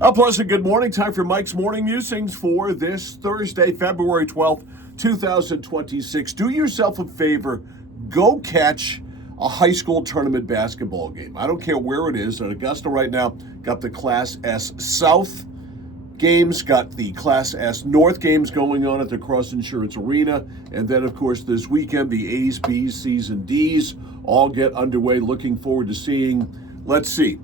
A pleasant good morning. Time for Mike's Morning Musings for this Thursday, February 12th, 2026. Do yourself a favor. Go catch a high school tournament basketball game. I don't care where it is. At Augusta right now, got the Class S South games, got the Class S North games going on at the Cross Insurance Arena. And then, of course, this weekend, the A's, B's, C's, and D's all get underway. Looking forward to seeing, let's see,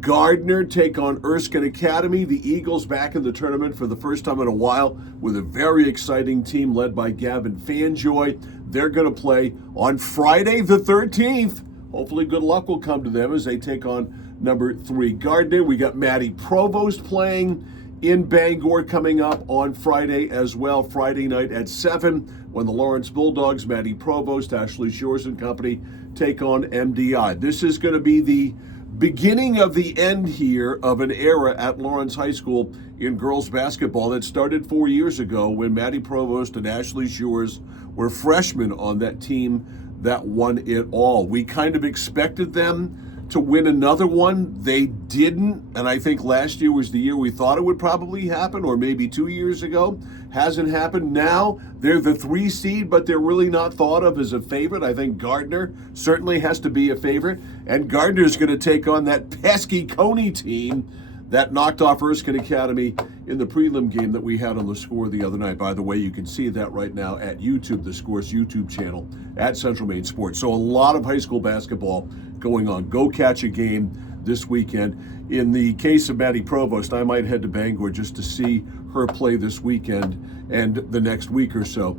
Gardner take on Erskine Academy. The Eagles back in the tournament for the first time in a while with a very exciting team led by Gavin Fanjoy. They're going to play on Friday the 13th. Hopefully good luck will come to them as they take on number 3 Gardner. We got Maddie Provost playing in Bangor coming up on Friday as well. Friday night at 7 when the Lawrence Bulldogs, Maddie Provost, Ashley Shores and company take on MDI. This is going to be the beginning of the end here of an era at Lawrence High School in girls basketball that started 4 years ago when Maddie Provost and Ashley Shores were freshmen on that team that won it all. We kind of expected them to win another one. They didn't, and I think last year was the year we thought it would probably happen, or maybe 2 years ago. Hasn't happened. Now they're the 3 seed, but they're really not thought of as a favorite. I think Gardner certainly has to be a favorite, and Gardner's going to take on that pesky Coney team that knocked off Erskine Academy in the prelim game that we had on The Score the other night. By the way, you can see that right now at YouTube, The Score's YouTube channel at Central Maine Sports. So a lot of high school basketball going on. Go catch a game this weekend. In the case of Maddie Provost, I might head to Bangor just to see her play this weekend and the next week or so.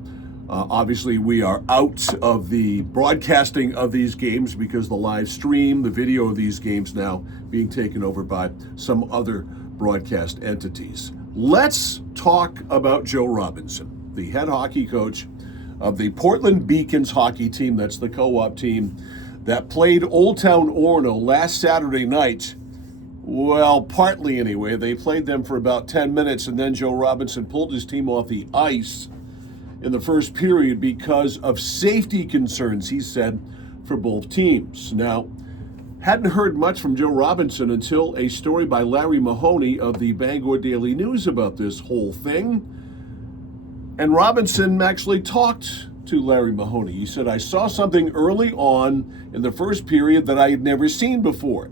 Obviously, we are out of the broadcasting of these games because the live stream, the video of these games now being taken over by some other broadcast entities. Let's talk about Joe Robinson, the head hockey coach of the Portland Beacons hockey team. That's the co-op team that played Old Town Orono last Saturday night. Well, partly anyway. They played them for about 10 minutes, and then Joe Robinson pulled his team off the ice in the first period because of safety concerns, he said, for both teams. Now, hadn't heard much from Joe Robinson until a story by Larry Mahoney of the Bangor Daily News about this whole thing. And Robinson actually talked to Larry Mahoney. He said, I saw something early on in the first period that I had never seen before,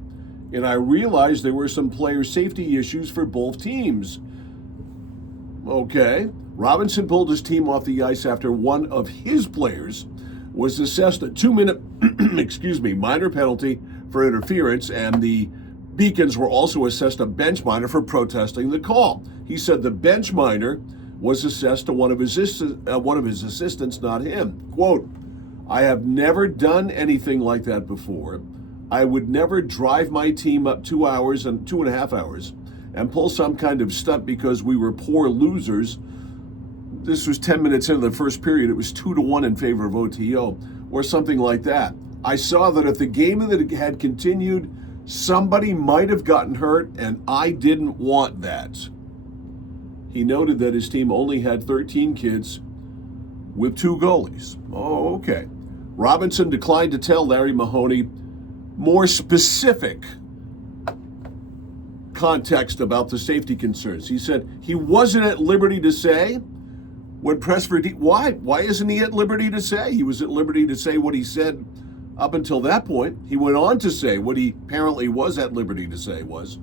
and I realized there were some player safety issues for both teams. Okay. Robinson pulled his team off the ice after one of his players was assessed a 2-minute minor penalty for interference, and the Beacons were also assessed a bench minor for protesting the call. He said the bench minor was assessed to one of his assistants, not him. Quote, I have never done anything like that before. I would never drive my team up 2 hours and 2.5 hours and pull some kind of stunt because we were poor losers. This was 10 minutes into the first period. It was 2-1 in favor of OTO or something like that. I saw that if the game had continued, somebody might have gotten hurt, and I didn't want that. He noted that his team only had 13 kids with 2 goalies. Oh, okay. Robinson declined to tell Larry Mahoney more specific context about the safety concerns. He said he wasn't at liberty to say when pressed for why isn't he at liberty to say? He was at liberty to say what he said up until that point. He went on to say what he apparently was at liberty to say was,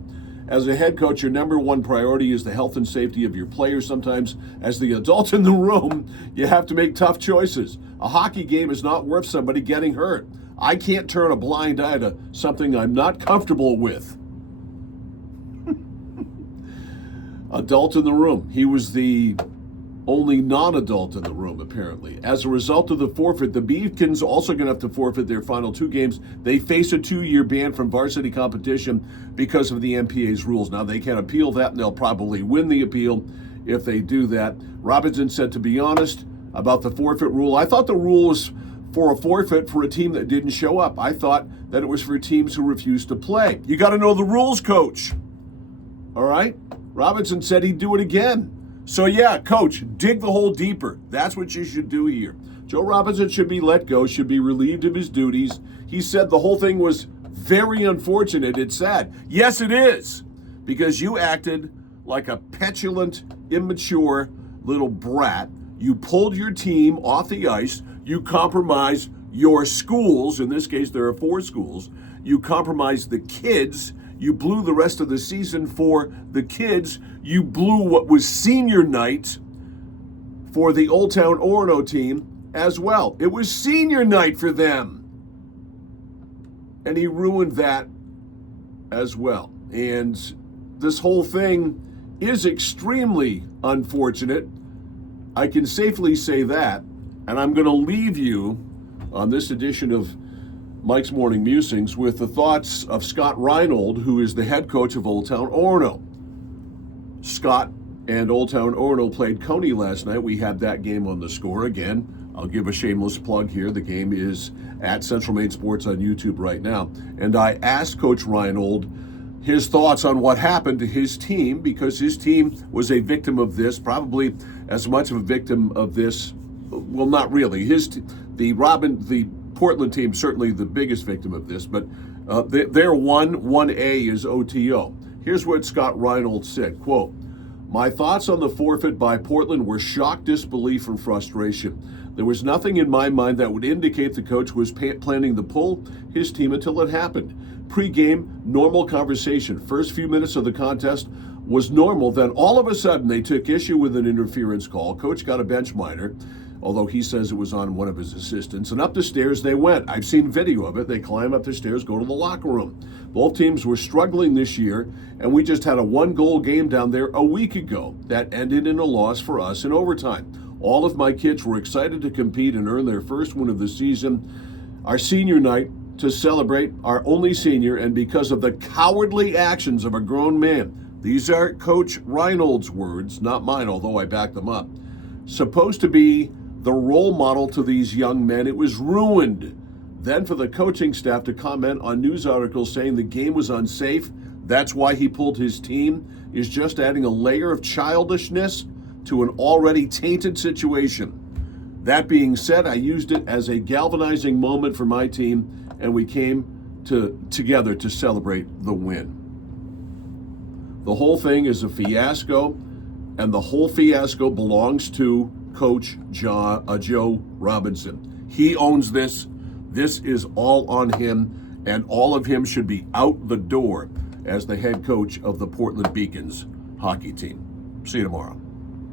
as a head coach, your number one priority is the health and safety of your players. Sometimes, as the adult in the room, you have to make tough choices. A hockey game is not worth somebody getting hurt. I can't turn a blind eye to something I'm not comfortable with. Adult in the room. He was the only non-adult in the room, apparently. As a result of the forfeit, the Beacons also going to have to forfeit their final 2 games. They face a 2-year ban from varsity competition because of the MPA's rules. Now, they can appeal that, and they'll probably win the appeal if they do that. Robinson said, to be honest, about the forfeit rule, I thought the rule was for a forfeit for a team that didn't show up. I thought that it was for teams who refused to play. You got to know the rules, coach. All right? Robinson said he'd do it again. So yeah, coach, dig the hole deeper. That's what you should do here. Joe Robinson should be let go, should be relieved of his duties. He said the whole thing was very unfortunate. It's sad. Yes, it is. because you acted like a petulant, immature little brat. You pulled your team off the ice. You compromised your schools. In this case, there are 4 schools. You compromised the kids. You blew the rest of the season for the kids. You blew what was senior night for the Old Town Orono team as well. It was senior night for them. And he ruined that as well. And this whole thing is extremely unfortunate. I can safely say that. And I'm going to leave you on this edition of Mike's Morning Musings with the thoughts of Scott Reinold, who is the head coach of Old Town Orono. Scott and Old Town Orono played Coney last night. We had that game on the score. Again, I'll give a shameless plug here. The game is at Central Maine Sports on YouTube right now. And I asked Coach Reinold his thoughts on what happened to his team, because his team was a victim of this, probably as much of a victim of this. Well, not really. The Portland team, certainly the biggest victim of this, but their 1A is OTO. Here's what Scott Reinold said, quote, "My thoughts on the forfeit by Portland were shock, disbelief, and frustration. There was nothing in my mind that would indicate the coach was planning to pull his team until it happened. Pre-game, normal conversation. First few minutes of the contest was normal. Then all of a sudden they took issue with an interference call. Coach got a bench minor, although he says it was on one of his assistants. And up the stairs they went. I've seen video of it. They climb up the stairs, go to the locker room. Both teams were struggling this year, and we just had a 1-goal game down there a week ago that ended in a loss for us in overtime. All of my kids were excited to compete and earn their first win of the season. Our senior night to celebrate our only senior, and because of the cowardly actions of a grown man." These are Coach Reinold's words, not mine, although I back them up. "Supposed to be the role model to these young men, it was ruined. Then for the coaching staff to comment on news articles saying the game was unsafe, that's why he pulled his team, is just adding a layer of childishness to an already tainted situation. That being said, I used it as a galvanizing moment for my team, and we came together to celebrate the win." The whole thing is a fiasco, and the whole fiasco belongs to Coach Joe Robinson. He owns this. This is all on him, and all of him should be out the door as the head coach of the Portland Beacons hockey team. See you tomorrow.